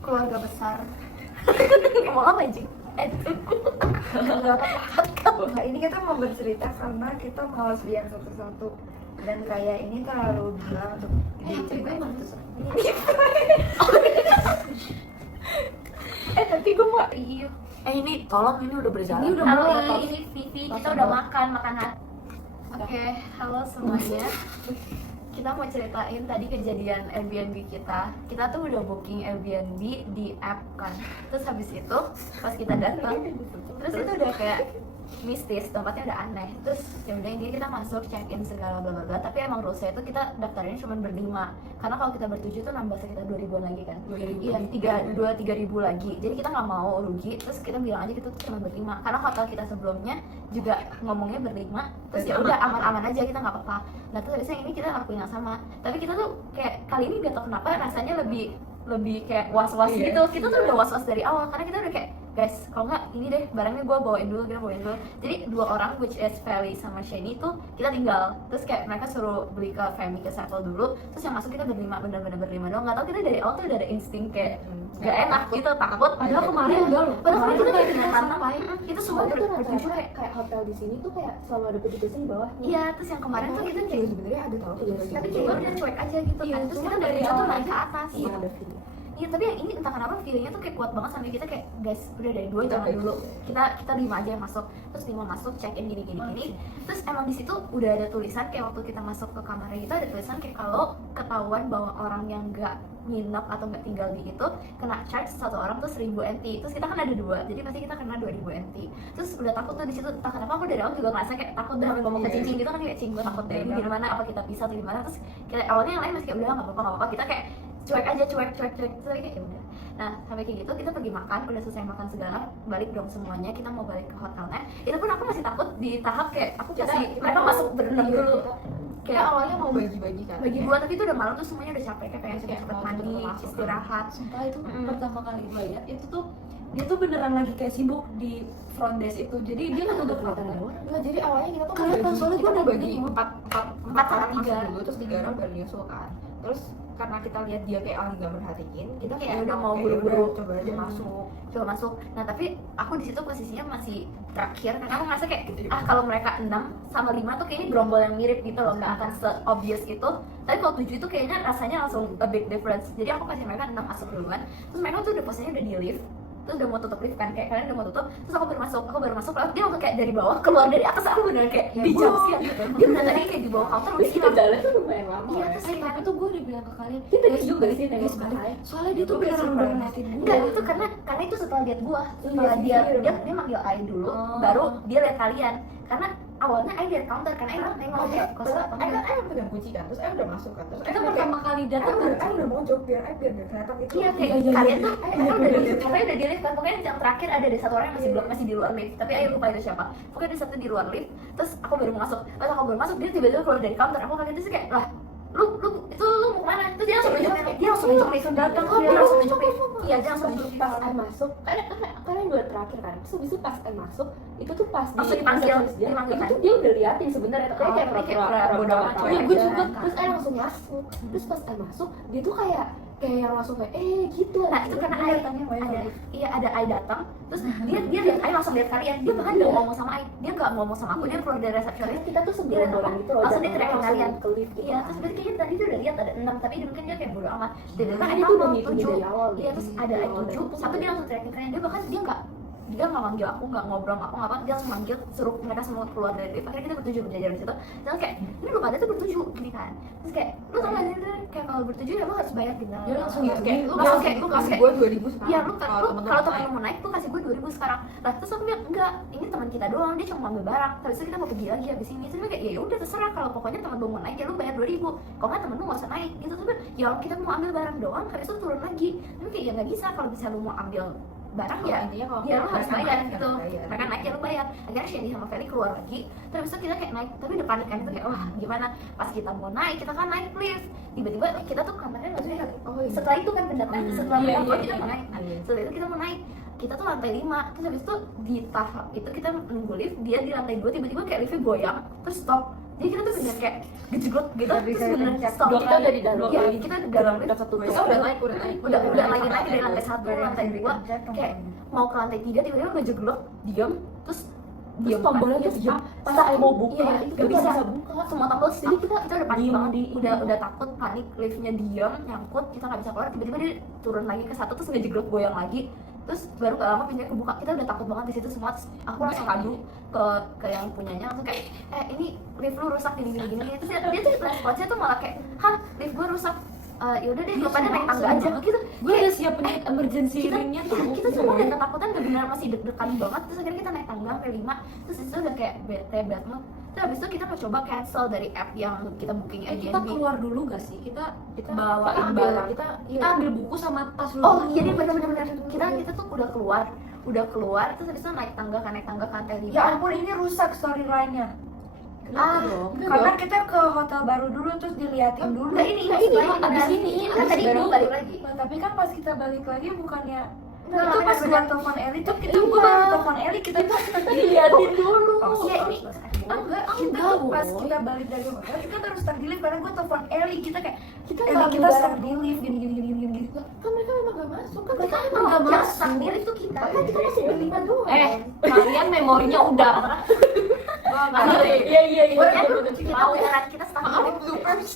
keluarga besar. Ngomong apa anjing? Nah, ini kita mau bercerita karena kita malas lihat satu-satu dan kayak ini terlalu gila untuk diceritain satu-satu. Tapi gue mau Iya. Ini tolong, ini udah berjalan. Ini udah halo, mulai. ini Vivi, kita udah makan makanan. Oke, halo semuanya. Kita mau ceritain tadi kejadian Airbnb kita. Kita tuh udah booking Airbnb di app kan. Terus habis itu pas kita datang, terus itu udah kayak mistis, tempatnya udah aneh. Terus ya udah ini kita masuk check in segala bla bla bla. Tapi emang rulesnya itu kita daftarnya cuma berlima. Karena kalau kita bertujuh tuh nambah sekitar 2.000-an lagi kan. Iya, 3.000 lagi. Jadi kita nggak mau rugi. Terus kita bilang aja kita tuh cuma berlima. Karena hotel kita sebelumnya juga ngomongnya berlima. Terus ya udah aman-aman aja, kita nggak apa-apa. Nah terus habisnya ini kita lakuin yang sama. Tapi kita tuh kayak kali ini gak tau kenapa rasanya lebih kayak was-was gitu. Kita tuh udah was-was dari awal karena kita udah kayak guys, kalau nggak ini deh barangnya gue bawain dulu. Jadi 2 orang which is Feli sama Shani tuh kita tinggal. Terus kayak mereka suruh beli ke Femi ke settle dulu. Terus yang masuk kita berlima, bener-bener berlima doang. Nggak tau kita dari awal tuh udah ada insting kayak gak enak gitu, takut. Padahal kemarin udah loh. Padahal Kemarin kita kayak kayak kita sampai. itu semua Soalnya tuh bertujuh rata-rata kayak kayak hotel di sini tuh kayak selalu ada petugasnya di bawah. iya. Terus yang kemarin tuh kita kayak sebenarnya ada tau tapi juga udah cuek aja gitu kan. Terus kita dari itu naik ke atas. Iya, tapi yang ini entah kenapa feelingnya tuh kayak kuat banget sampai kita kayak guys udah dari 2 jangan dulu, kita 5 aja yang masuk. Terus 5 masuk check in gini. Terus emang di situ udah ada tulisan kayak waktu kita masuk ke kamarnya itu ada tulisan kayak kalau ketahuan bahwa orang yang nggak nginep atau nggak tinggal di itu kena charge satu orang tuh 1.000 NT. Terus kita kan ada 2, jadi pasti kita kena 2.000 NT. Terus udah takut tuh di situ, entah kenapa aku dari awal juga ngerasa kayak takut dan ngomong ke cincin gitu kan, kayak cing gue takut deh ini gimana, apa kita pisah atau gimana. Terus kayak awalnya yang lain masih kayak udah nggak apa-apa, kita kayak cuek aja terus kayak ya udah. Nah sampai kayak gitu kita pergi makan, udah selesai makan segala, balik dong semuanya, kita mau balik ke hotelnya. Itu pun aku masih takut di tahap kayak aku kasih mereka masuk berenang dulu. Kayak awalnya mau bagi-bagi kan, Bagi buat, tapi itu udah malam tuh semuanya udah capek kayak pengen cepet mandi, istirahat. Sumpah itu pertama kali gue lihat itu tuh dia tuh beneran lagi kayak sibuk di front desk itu. Jadi dia nggak tutup mata. Nah, jadi awalnya kita tuh Kelihatan, soalnya kita gue udah bagi bingung. 4 orang masuk dulu, terus 3 orang baru nyusul kan. Terus karena kita lihat dia kayak lagi nggak merhatiin, kita kayak udah mau kayak buru-buru coba aja masuk. Nah tapi aku di situ posisinya masih terakhir karena aku ngerasa kayak kalau mereka 6 sama 5 tuh kayaknya gerombol yang mirip gitu loh, nggak akan se-obvious itu. Tapi kalau 7 itu kayaknya rasanya langsung a big difference. Jadi aku kasih mereka 6 masuk duluan. Terus mereka tuh udah posisinya udah di lift, terus udah mau tutup lift kan, kayak kalian udah mau tutup. Terus aku baru masuk lalu dia langsung kayak dari bawah keluar dari atas. Aku bener kayak di jump scare gitu. Dia bener tadi kayak di bawah counter udah Kita jalan tuh lumayan lama. Iya, terus Tapi tuh gue udah bilang ke kalian, Kita guys, juga sih guys, nengok sekali. sekali. Soalnya dia tuh beneran udah ngeliatin gue. enggak, itu karena itu setelah lihat gua, setelah dia manggil Ai dulu, baru dia lihat kalian. Karena awalnya Ai lihat counter, karena Ai nengok kayak kosong apa enggak. Kan pegang kunci kan, terus udah masuk kan, terus Kita pertama kali datang udah mojok biar kelihatan itu. Iya, kayak kalian tuh udah di pokoknya udah di lift kan. Pokoknya yang terakhir ada 1 orang yang masih di luar lift, tapi Ai lupa itu siapa. Pokoknya ada 1 di luar lift, terus aku baru masuk. Pas aku baru masuk dia tiba-tiba keluar dari counter. Aku kaget, terus kayak lah lu mau kemana? Terus dia langsung nunjuk lift, dia langsung nunjuk lift. Iya, dia langsung nunjuk pas Ai masuk, karena gue terakhir kan. Terus habis itu pas Ai masuk, itu tuh pas Langsung dipanggil dia, kan? itu tuh dia udah liatin sebenarnya, tapi kayak pura-pura bodo amat. Iya, gue juga. Terus Ai langsung masuk. Terus pas Ai masuk, dia tuh kayak yang langsung kayak gitu. Nah itu karena Ai ada Ai datang, terus dia lihat Ai langsung lihat kalian. Dia bahkan nggak ngomong sama Ai, dia nggak ngomong sama aku, dia keluar dari resepsionis. Kita tuh sembilan gitu loh, langsung dia teriakin kalian. Gitu. Iya, terus berarti kayaknya tadi dia udah lihat ada 6, tapi mungkin dia kayak bodo amat. Tiba-tiba Nah, Ai itu udah ngomong ngitungin 7. dari awal. Iya, terus ada Ai 7, satu dia langsung teriakin kalian. Dia bahkan dia nggak manggil aku, nggak ngobrol sama aku, nggak apa, dia langsung manggil, suruh mereka semua keluar dari lift. Akhirnya kita bertujuh berjajar di situ. Terus kayak ini lu pada tuh bertujuh gini kan. Terus kayak lu tau gak sih kayak kalau bertujuh ya lu harus bayar gitu. Dia langsung gitu kayak lu kasih gue 2000 sekarang. iya lu kalau temen lu mau naik lu kasih gue 2.000 sekarang. Lah terus aku bilang enggak, ini teman kita doang, dia cuma ngambil barang. Terus kita mau pergi lagi habis ini. Terus dia kayak ya udah terserah, kalau pokoknya teman lu mau naik ya lu bayar 2.000. Kalau nggak temen lu nggak usah naik gitu. Terus ya kita mau ambil barang doang, habis itu turun lagi. Tapi kayak ya nggak bisa, kalau bisa lu mau ambil barang ya lu harus bayar gitu. Mereka naik ya lu bayar. Akhirnya Shani sama Feli keluar lagi. Terus itu kita kayak naik, tapi udah panik kan, itu kayak wah gimana. Pas kita mau naik, kita kan naik lift, tiba-tiba kita tuh kamarnya nggak bisa. Setelah itu kan pendataan, setelah kita mau naik, setelah itu kita mau naik, kita tuh lantai 5. Terus habis itu di tahap itu kita nunggu lift, dia di lantai 2, tiba-tiba kayak liftnya goyang terus stop. Jadi kita tuh bener kayak gejeglot gitu, Tapi terus kayak bener pencet. stop. Kita udah di dalam. Iya, kita di dalam lift. Udah ketutup. Besok udah naik Udah naik dari lantai 1 ke lantai 2, kayak mau ke lantai 3 tiba-tiba ngejeglot, diam, terus Terus tombolnya tuh diam. pas saya mau buka, Iya, itu gak bisa buka. semua tombol. Jadi kita udah panik Diem banget, di- udah takut, panik, liftnya diam, nyangkut, kita nggak bisa keluar. Tiba-tiba dia turun lagi ke 1 terus ngejeglot goyang lagi. Terus baru gak lama pintunya kebuka, kita udah takut banget di situ semua. Terus aku langsung kadu ke yang punyanya, langsung kayak ini lift lu rusak gini. Terus dia tuh responsnya tuh malah kayak, hah lift gue rusak, yaudah deh lu pada naik tangga aja gitu. Gue udah siapin emergency ring-nya tuh. Kita semua udah ketakutan, benar masih deg-degan banget. Terus akhirnya kita naik tangga sampai 5, terus itu udah kayak bete banget. Terus habis itu kita mau coba cancel dari app yang kita booking Kita Airbnb. keluar dulu gak sih? Kita bawain ambil, barang. kita ambil buku sama tas dulu. Oh jadi benar-benar kita tuh udah keluar terus habis itu naik tangga ke lantai 5. Ya ampun, ini rusak storyline-nya. Karena kita ke hotel baru dulu terus diliatin dulu. Enggak ini abis ini kan tadi baru itu balik lagi. Nah, tapi kan pas kita balik lagi bukannya Enggak, itu pas benar-benar. gua telepon Eli tuh kita gua baru telepon Eli kita Diliatin dulu. Iya ini enggak kita Enggak, tuh pas Boy. kita balik dari hotel kita baru stuck di lift karena gua telepon Eli kita kayak Kita Eli nggak kita ambil stuck barang di lift gini. Kan mereka memang gak masuk kan. kita Kita emang emang nggak masuk mirip tuh kita kan kita masih berlima doang. kalian memorinya udah. Iya. Kan kita beneran kita setengah hari bloopers.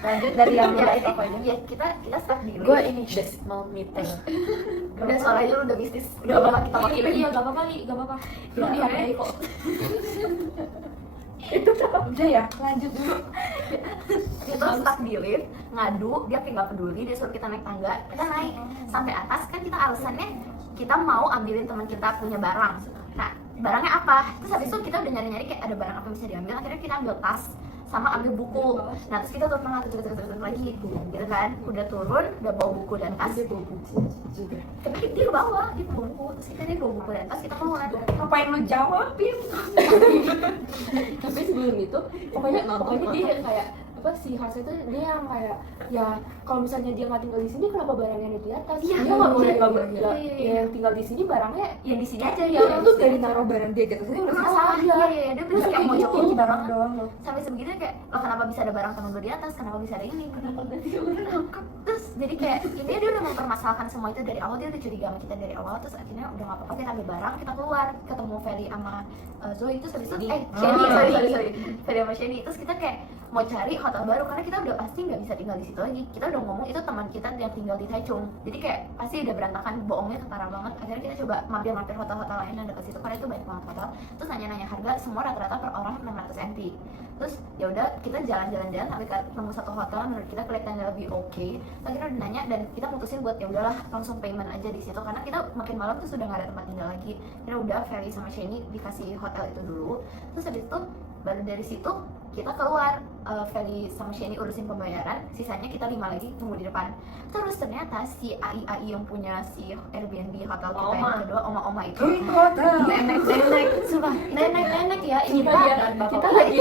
Lanjut dari yang kita itu apa ini? Iya kita stuck di Gue lift. ini decimal meter. Udah suaranya lu udah bisnis, udah apa kita pakai Iya gak apa-apa Li, gak apa-apa. Lu dihargai kok. Udah ya, lanjut dulu. Kita stuck di lift, ngadu, dia kayak nggak peduli, dia suruh kita naik tangga, kita naik sampai atas kan kita alasannya kita mau ambilin teman kita punya barang. Nah barangnya apa? Terus habis itu kita udah nyari-nyari kayak ada barang apa yang bisa diambil, akhirnya kita ambil tas sama ambil buku. Nah terus kita turun lagi, gitu kan? Udah turun, udah bawa buku dan tas. Tapi dia ke bawah, dia bawa buku, terus dia bawa buku dan tas, kita keluar. Ngapain lu jawabin? Tapi sebelum itu pokoknya dia yang kayak apa sih Hasa itu dia yang kayak ya kalau misalnya dia nggak tinggal di sini kenapa barangnya ada di atas? Iya, Dia nggak boleh iya, ya, iya. yang tinggal di sini barangnya Yang di sini aja ya ya. itu dari naruh barang dia jatuh sini udah Masalah, iya, dia bilang kayak mau gitu. jokin barang doang loh. sampai sebegitu kayak oh, kenapa bisa ada barang temen gue di atas, kenapa bisa ada ini, terus jadi kayak ini dia udah mempermasalahkan semua itu dari awal, dia udah curiga sama kita dari awal, terus akhirnya udah nggak apa-apa kita ambil barang, kita keluar ketemu Feli sama Zoe itu habis itu Shani, sorry Feli sama Shani, terus kita kayak mau cari hotel baru karena kita udah pasti nggak bisa tinggal di situ lagi, kita udah ngomong itu teman kita yang tinggal di Taichung, jadi kayak pasti udah berantakan, bohongnya ketara banget, akhirnya kita coba mampir hotel-hotel lain yang dekat situ karena itu banyak banget hotel, terus nanya-nanya harga, semua rata-rata per orang 600 NT. Terus ya udah kita jalan-jalan sampai ketemu satu hotel yang menurut kita kelihatannya lebih oke. Terus akhirnya udah nanya dan kita mutusin buat ya udahlah langsung payment aja di situ karena kita makin malam tuh sudah nggak ada tempat tinggal lagi. Akhirnya udah Feli sama Shani dikasih hotel itu dulu. Terus habis itu baru dari situ kita keluar, Feli sama Shani urusin pembayaran, sisanya kita 5 lagi tunggu di depan. Terus ternyata si AI yang punya si Airbnb hotel kita yang kedua, oma-oma itu nenek, sumpah nenek ya ini kita lagi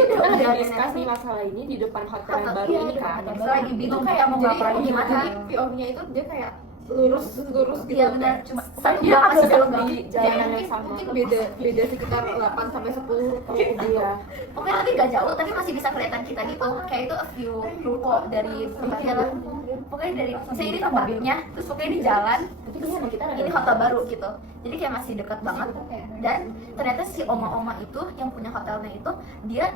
discuss nih masalah ini di depan hotel yang baru ini kan. Lagi bingung kayak mau ngapain gimana? PO-nya itu dia kayak lurus gitu. Iya benar, cuma satu Dia gang agak masih di jalanan yang sama. Mungkin beda sekitar 8 sampai 10 Iya. oke tapi gak jauh, tapi masih bisa kelihatan kita gitu kayak itu a view ruko dari tempatnya lah, pokoknya dari saya ini tempatnya, terus pokoknya di jalan, terus ini hotel baru gitu, jadi kayak masih dekat banget. Dan ternyata si oma-oma itu yang punya hotelnya itu dia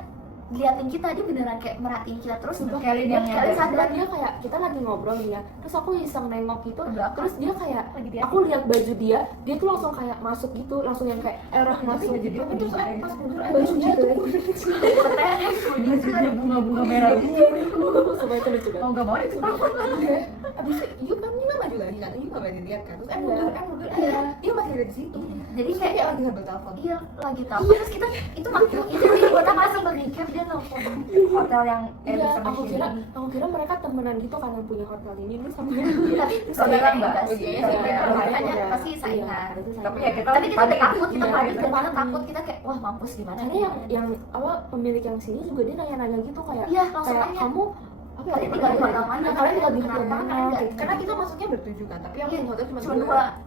liatin kita, dia beneran kayak merhatiin kita terus, Kayak dia kayak sadar Dia kayak kita lagi ngobrol nih ya, terus aku iseng nengok gitu, Belakang. terus dia kayak Lagi dia. aku lihat baju dia tuh langsung kayak masuk gitu, langsung yang kayak masuk gitu. Terus pas mundur Bajunya tuh ada bunga-bunga merah supaya itu lucu mau banget. nggak mau itu takut abis itu kan Yuna maju lagi kan, Yuna nggak dilihat kan, terus mundur dia masih ada di situ, jadi kayak dia lagi sambil telepon. iya lagi tahu, terus kita itu makin itu kita masih berpikir dia nelfon Hotel yang Iya, sama aku kira mereka temenan gitu kan yang punya hotel ini nih sama tapi Saudara enggak enggak? sih, Iya, makanya iya. pasti saingan. Tapi ya kita Tapi kita panik. takut, kita Iya, panik, kita kita panik. takut, kita kayak wah mampus gimana karena nih? yang apa pemilik yang sini juga dia nanya-nanya gitu kayak Iya, langsung kayak nanya. kamu apa kalian tinggal di hotel mana, kalian tinggal di hotel kenapa mana, kalian nggak gitu. Karena kita masuknya bertujuh kan, tapi yang Iya, hotel cuma cuma dua.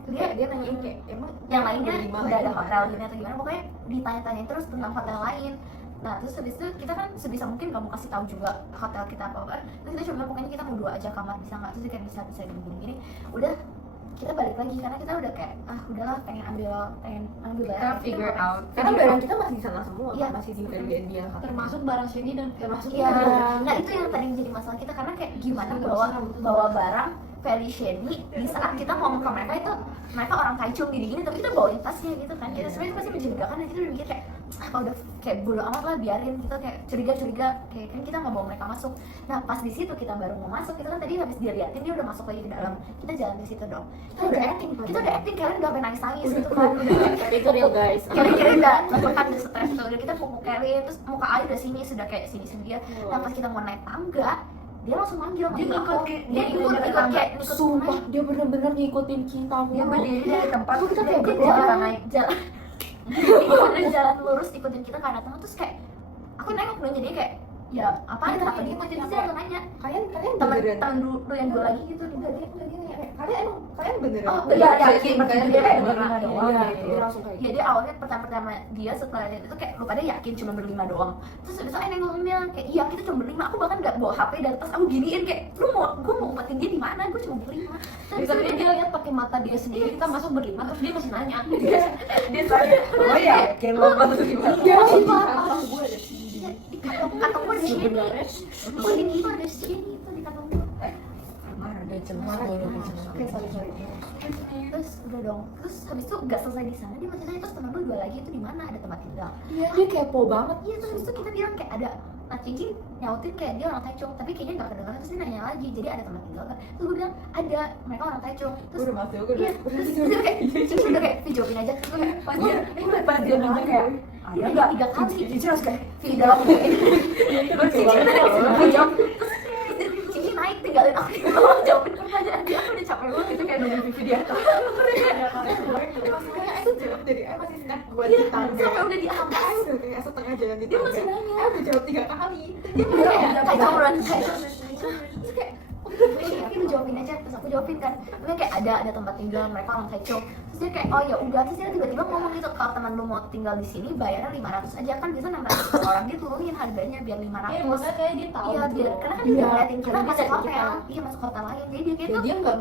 dua. Dia nanyain kayak emang yang lainnya berlima udah ada aja. hotel gini atau gimana, pokoknya ditanya-tanyain terus tentang hotel lain. Nah terus habis itu kita kan sebisa mungkin gak mau kasih tahu juga hotel kita apa, terus kita coba pokoknya kita mau 2 aja kamar, bisa nggak, terus dia kayak bisa gini udah kita balik lagi karena kita udah kayak udahlah pengen ambil Kita barang figure kita out. Karena barang kita masih di sana semua, Iya. kan? Masih di Airbnb yang hotel. termasuk barang sini dan termasuk iya. Nah itu yang tadi menjadi masalah kita karena kayak gimana bawa barang very shady di saat kita ngomong ke mereka itu mereka orang Taichung gini-gini tapi kita bawain tasnya gitu kan, kita sebenarnya pasti mencurigakan dan kita udah mikir kayak udah kayak bodo amat lah, biarin, kita kayak curiga kayak kan kita nggak bawa mereka masuk. Nah pas di situ kita baru mau masuk, kita kan tadi habis diliatin dia udah masuk lagi ke dalam, kita jalan di situ dong, kita udah acting kalian udah sampai nangis gitu kan, Tapi itu real guys. kalian udah lepas udah stres tuh, udah kita pukul Kevin terus muka Ali udah sini sudah kayak sini dia. Nah pas kita mau naik tangga dia langsung manggil Dia ikut kayak ikut Sumpah, dia bener-bener ngikutin kita Dia mulu. berdiri di tempat Terus kita kayak dia berjalan. jalan ikutin jalan lurus ikutin kita ke arah tengah, terus kayak aku nengok dong, jadi kayak ya apa kenapa diikutin, terus dia langsung nanya kalian teman beneran dulu yang 2 lagi gitu enggak dia nanya kalian beneran Oh, iya, yakin kalian dia kayak berlima berlima doang Iya, gitu. dia langsung kayak ya dia awalnya pertama dia setelah itu kayak lu pada yakin cuma berlima doang, terus habis itu nengoknya kayak iya kita cuma berlima, aku bahkan nggak bawa HP dan tas aku giniin kayak gue mau umpetin dia di mana, gue cuma berlima. Terus tapi dia lihat pakai mata dia sendiri kita masuk berlima terus dia masih nanya Dia tanya oh ya kayak lo masuk gimana Dia langsung kantong gue ada sini kantong gue di sini, gue di sini ada sini itu di kantong gue. marah dia cemas Oke, sorry. Terus udah dong, terus habis itu nggak selesai di sana dia masih nanya terus teman lu 2 lagi itu di mana ada tempat tinggal. dia kepo banget. Iya terus habis itu kita bilang kayak ada, nah Cici nyautin kayak dia orang Taichung tapi kayaknya nggak kedengeran, terus dia nanya lagi jadi ada tempat tinggal kan, terus gue bilang ada, mereka orang Taichung, gue terus udah masuk gue iya terus dia kayak Cici udah kayak videoin aja, terus gue kayak pas dia nanya kayak ada nggak 3 kali Cici harus kayak video terus Cici video terus Cici naik tinggalin aku di bawah jawabin pertanyaan dia, aku udah capek banget itu kayak nungguin video itu jawab dari masih snack gue di iya tangga sampai udah di atas kayak setengah jalan di dia tangga masih nanya udah jawab 3 kali dia kayak campuran terus kayak lu jawabin aja, terus aku jawabin kan dia kayak ada tempat tinggal mereka orang Taichung, terus dia kayak oh ya udah, terus dia tiba-tiba ngomong gitu kalau teman lu mau tinggal di sini bayarnya 500 aja kan, biasa 600 per orang, dia turunin harganya biar 500. maksudnya kayak dia tahu Iya gitu biar loh. karena kan dia udah ngeliatin kita karena masuk bisa hotel, kita. iya masuk hotel lain, jadi dia kayak tuh dia nggak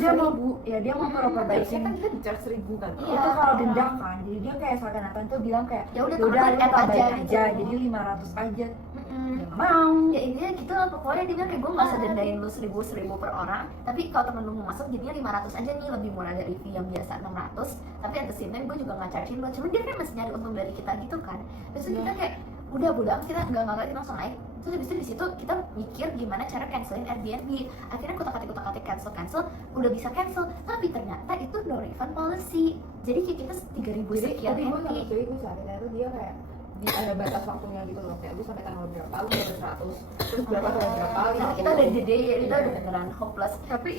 dia mau dia mau proper biasanya basic kan kita di charge 1000 kan Iya. itu kalau dendam kan, jadi dia kayak seakan-akan tuh bilang kayak ya udah udah teman lu app tambahin aja aja gitu. jadi 500 aja Mm-mm. mau Ya intinya gitu lah pokoknya dia bilang kayak gue nggak usah dendain lu 1000 per orang, tapi kalau temen lu mau masuk jadinya 500 aja nih, lebih murah dari fee yang biasa 600, tapi at the same time gue juga nggak chargein lo, cuman dia kan masih nyari untung dari kita gitu kan, terus kita kayak udah kita nggak kita langsung naik, terus habis itu di situ kita mikir gimana cara cancelin Airbnb, akhirnya kutak-katik cancel udah bisa cancel, tapi ternyata itu no refund policy, jadi kayak kita 3.000 sekian tapi gue nggak happy. percaya gue saatnya itu dia kayak ada batas waktunya gitu loh, kayak gue sampai tanggal berapa lu dapat 100 terus berapa tanggal berapa Nah, kita udah di day, kita udah beneran hopeless. tapi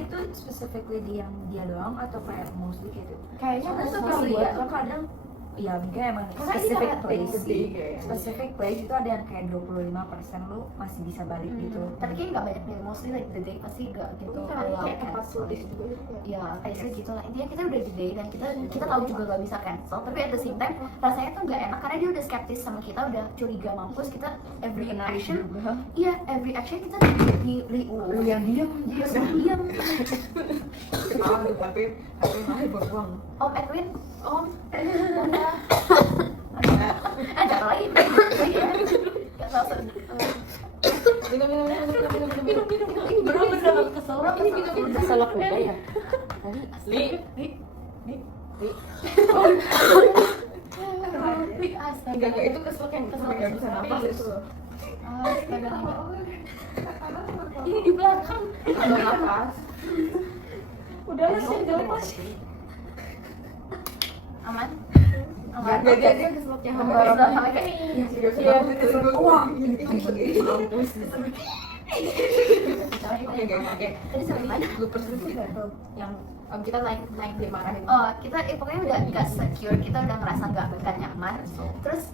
itu specifically di yang dia doang atau kayak mostly gitu kayaknya Mostly gue kali ya. ya atau kadang ya mungkin emang Karena ini specific karena place gede sih kayaknya. specific place itu ada yang kayak 25% lu masih bisa balik gitu Tapi kayaknya nggak banyak nih, mostly like the day pasti nggak gitu. kayak tempat cancel. turis juga gitu kayak Ya, kayak gitu lah. Intinya kita udah di day dan kita tahu juga gak bisa cancel. Tapi at the same time rasanya tuh nggak enak karena dia udah skeptis sama kita, udah curiga mampus. Kita every action, iya every action kita di lu yang diam dia diam. ketawa tuh tapi malah buang Om Edwin, om udah. Ada lain. Gak tahu. minum bener-bener kesel Keselak juga ya. enggak itu kesel yang nggak bisa nafas itu loh Ini di belakang. kalau nafas udah lah sih jangan pas Aman? nggak dia keselaknya Baru sama kayak iya wah oke tadi sampai mana? lupa sedikit yang kita naik dimarahin Oh, kita pokoknya udah nggak secure, kita udah ngerasa nggak nyaman. Terus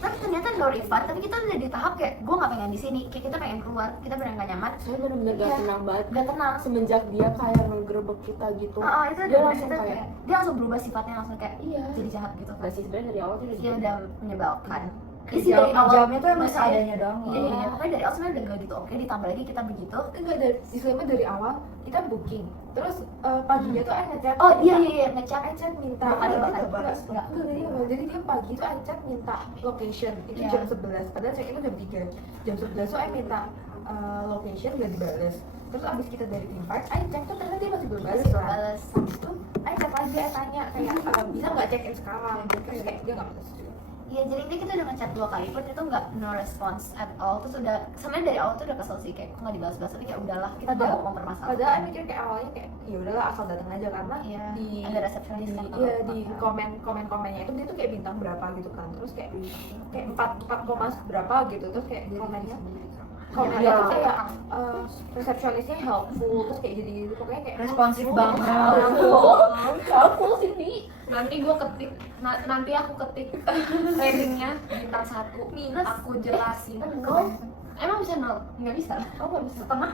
tapi ternyata no refund, tapi kita udah di tahap kayak gue nggak pengen di sini, kayak kita pengen keluar, kita benar nggak nyaman. Saya benar-benar gak Iya. tenang banget Gak tenang. semenjak dia kayak ngegerebek kita gitu. Itu Dia udah langsung kayak kayak dia langsung berubah sifatnya, langsung kayak Iya. jadi jahat gitu. Gak sih, sebenarnya dari awal tuh udah Dia udah menyebalkan. Jawabnya tuh emang seadanya doang ya. Iya, pokoknya dari awal sebenarnya udah gak gitu oke, ditambah lagi kita begitu. Enggak, dari disclaimer dari awal kita booking. Terus paginya tuh ngechat. Oh iya ngechat. Ngechat minta Bukan ada bahas. enggak. Jadi dia pagi tuh ngechat minta location itu Iya. jam 11. Padahal check in jam 3. Jam 11 tuh minta location gak dibales. Terus abis kita dari invite, cek tuh ternyata dia masih belum bales Masih belum kan. bales. Habis itu chat lagi, tanya kayak bisa nggak check in sekarang. Terus kayak dia nggak bales juga. Iya, jadi ini kita udah ngechat 2 kali pun itu nggak no response at all. Terus udah sebenarnya dari awal tuh udah kesel sih, kayak kok nggak dibalas-balas, tapi kayak udahlah kita udah mau mempermasalahkan. Padahal mikir kayak awalnya kayak ya udahlah asal datang aja karena Iya, di ada resepsionis kan. iya di komennya itu dia tuh kayak bintang berapa gitu kan, terus kayak 4 koma berapa gitu, terus kayak komennya Iya. tuh kayak resepsionisnya helpful, terus kayak jadi pokoknya kayak Responsif banget. helpful sini. Nanti gue ketik, nanti aku ketik ratingnya bintang 1 Minus. aku jelasin. Oh. Emang bisa 0? Nggak bisa. Oh nggak bisa, setengah.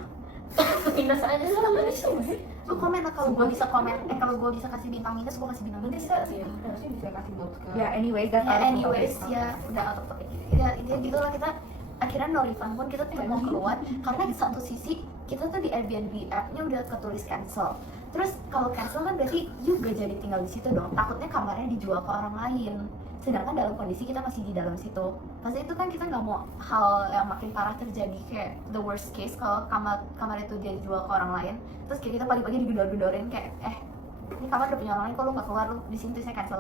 Minus aja sih. Lu komen lah kalau gue bisa komen, kalau gue bisa kasih bintang minus, gue kasih bintang minus. harusnya bisa kasih notes ke Ya anyway, that's Ya out of anyways topic. ya udah out of topic. Ya intinya gitu lah, kita akhirnya no refund pun kita tetap mau keluar karena di satu sisi kita tuh di Airbnb app-nya udah ketulis cancel. Terus kalau cancel kan berarti you gak jadi tinggal di situ dong. Takutnya kamarnya dijual ke orang lain. Sedangkan dalam kondisi kita masih di dalam situ. Pasti itu kan kita nggak mau hal yang makin parah terjadi, kayak the worst case kalau kamar itu dia dijual ke orang lain. Terus kayak kita pagi-pagi digedor-gedorin kayak ini kamar udah punya orang lain, kok lu nggak keluar, lu di sini tuh saya cancel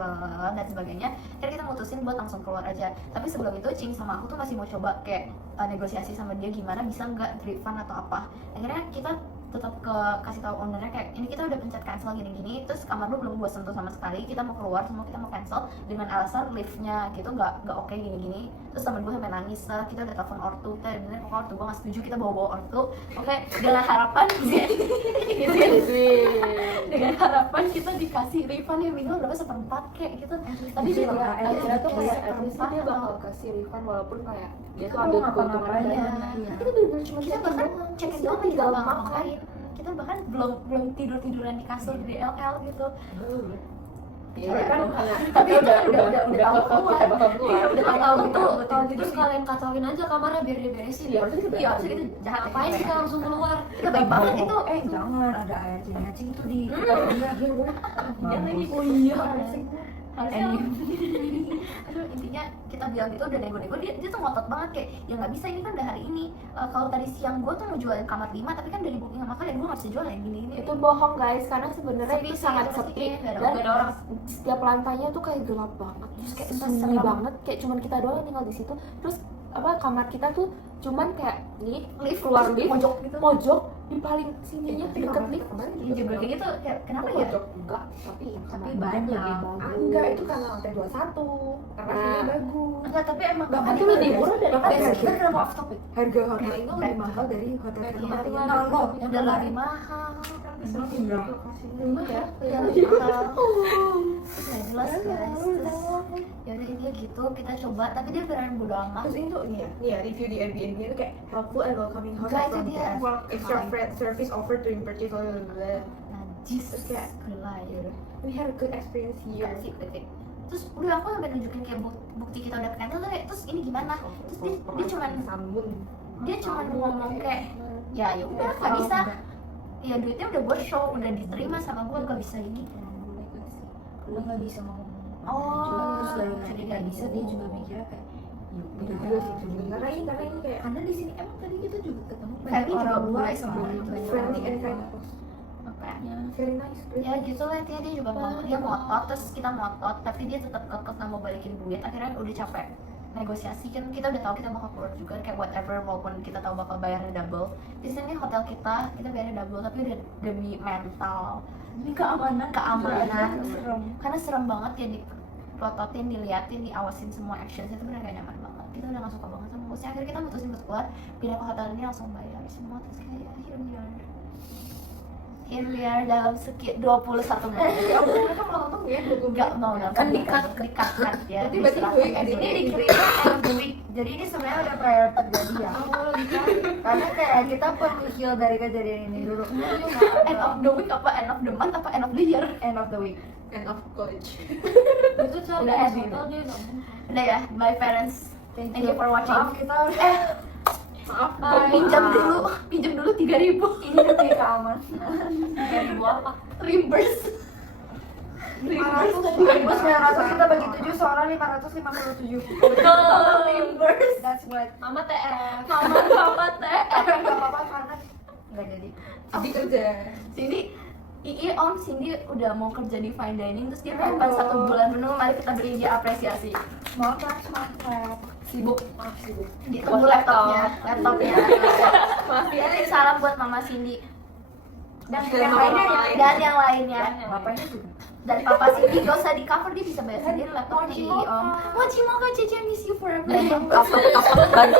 dan sebagainya. Akhirnya kita mutusin buat langsung keluar aja. Tapi sebelum itu Cing sama aku tuh masih mau coba kayak negosiasi sama dia gimana bisa nggak refund atau apa. Akhirnya kita tetap kasih tahu ownernya kayak ini kita udah pencet cancel gini-gini, terus kamar lu belum gua sentuh sama sekali, kita mau keluar semua, kita mau cancel dengan alasan liftnya gitu nggak oke gini-gini. Terus temen gue sampai nangis lah, kita udah telepon ortu, kita bener pokoknya ortu gue nggak setuju, kita bawa ortu, oke dengan harapan dengan harapan kita dikasih refund yang minimal berapa, seperempat kayak gitu. Tapi dia Akhirnya tuh kayak at least dia bakal kasih refund walaupun kayak dia tuh ada keuntungan banyak. Kita bener-bener cuma kita bahkan check-in doang kita nggak ngapain, kita bahkan belum tiduran di kasur di LL gitu. Iya kan, Tapi udah tahu kita bakal keluar. udah tahu betul Terus kalian kacauin aja kamarnya biar dia beresin. Iya, harusnya kita iya harusnya kita jahat ya. Ngapain kita langsung keluar? Kita baik banget itu. Jangan ada air cing tuh di Oh iya. Harusnya aduh, intinya kita bilang gitu udah nego-nego, dia tuh ngotot banget kayak ya nggak bisa, ini kan udah hari ini. Kalau tadi siang gue tuh mau jualin kamar 5 tapi kan dari booking sama kalian gue nggak bisa jual yang gini Itu bohong guys, karena sebenarnya Sepi itu sih, sangat pasti sepi kayak nggak dan ada orang. setiap lantainya tuh kayak gelap banget, terus kayak Serem sunyi banget. banget, kayak cuman kita doang yang tinggal di situ. Terus kamar kita tuh cuman kayak nih lift keluar lift pojok gitu. mojok di paling sininya deket lift. Iya juga kayak gitu, kayak kenapa ya? Enggak, tapi banyak. enggak, itu karena lantai 21 karena view-nya bagus. Enggak, tapi emang Bahkan itu lebih murah dari kita kenapa off topic? Harga hotel ini lebih mahal dari hotel tempat Iya, tinggal. udah lebih mahal. rumah ya. Udah lebih mahal. Nggak jelas guys. Terus ya udah intinya gitu, kita coba tapi dia beneran bodo amat. Terus ini tuh nih ya review di Airbnb itu kayak helpful and welcoming host Enggak, itu from dia. work extra service offered during purchase blah. Najis Terus kayak gila ya udah. we had a good experience here. Sip, detik. Terus udah aku sampai nunjukin kayak bukti kita udah cancel tuh kayak terus ini gimana? Terus dia cuman ngomong kayak ya udah nggak bisa. Ya duitnya udah gue show, udah diterima sama gue, gak bisa ini. Lu nggak bisa ngomong. Oh, Terus dari nggak bisa dia juga mikirnya kayak Bener juga sih itu. Karena ini kayak karena di sini emang tadi kita juga ketemu Friendly banyak juga orang luar boleh sebelum sebenarnya. friendly and kind host. makanya. Very nice. Ya gitu lah, intinya dia juga dia ngotot, terus kita ngotot, tapi dia tetap kekeh nggak mau balikin duit. Akhirnya udah capek negosiasi, kan kita udah tahu kita bakal keluar juga kayak whatever, walaupun kita tahu bakal bayarnya double. Di sini hotel kita bayarnya double tapi udah demi mental, demi keamanan karena serem banget ya, dipelototin, diliatin, diawasin semua actions itu benar gak nyaman banget. Kita udah gak suka banget sama hostnya. Akhirnya kita mutusin buat keluar, pindah ke hotel ini langsung bayar semua, terus kayak ya here we are. in liar dalam 21 menit. Ya ampun, mereka mau nonton ya 20 Nggak mau nonton, Kan dikat ya. Berarti berarti gue Ini dikira end of the week. Jadi ini sebenarnya udah prior terjadi ya. Karena kayak kita perlu heal dari kejadian ini dulu. End of the week apa end of the month apa end of the year? End of the week. end of college. Itu cara Udah dia edit. dia nggak mau. Udah ya, bye parents. Thank you for watching. Maaf kita Maaf. Pinjam dulu 3.000. ini demi keamanan. 3.000 apa? Reimburse. 500 kita bagi 7 seorang 557. Reimburse. That's what. Mama TR. Mama teh. Tapi nggak apa-apa karena nggak jadi. Jadi kerja. Cindy, Cindy udah mau kerja di fine dining terus dia pengen 1 bulan dulu, mari kita beri dia apresiasi. Semangat. Sibuk, Sibuk. ditunggu laptopnya. Maaf ya, salam buat Mama Cindy Dan Dan yang lainnya ya. dan yang lainnya. Bapaknya juga. Dan Papa Cindy gak usah di cover, dia bisa bayar sendiri laptopnya. Mochi Mocha. Mochi Mocha, Cece miss you forever. Kapan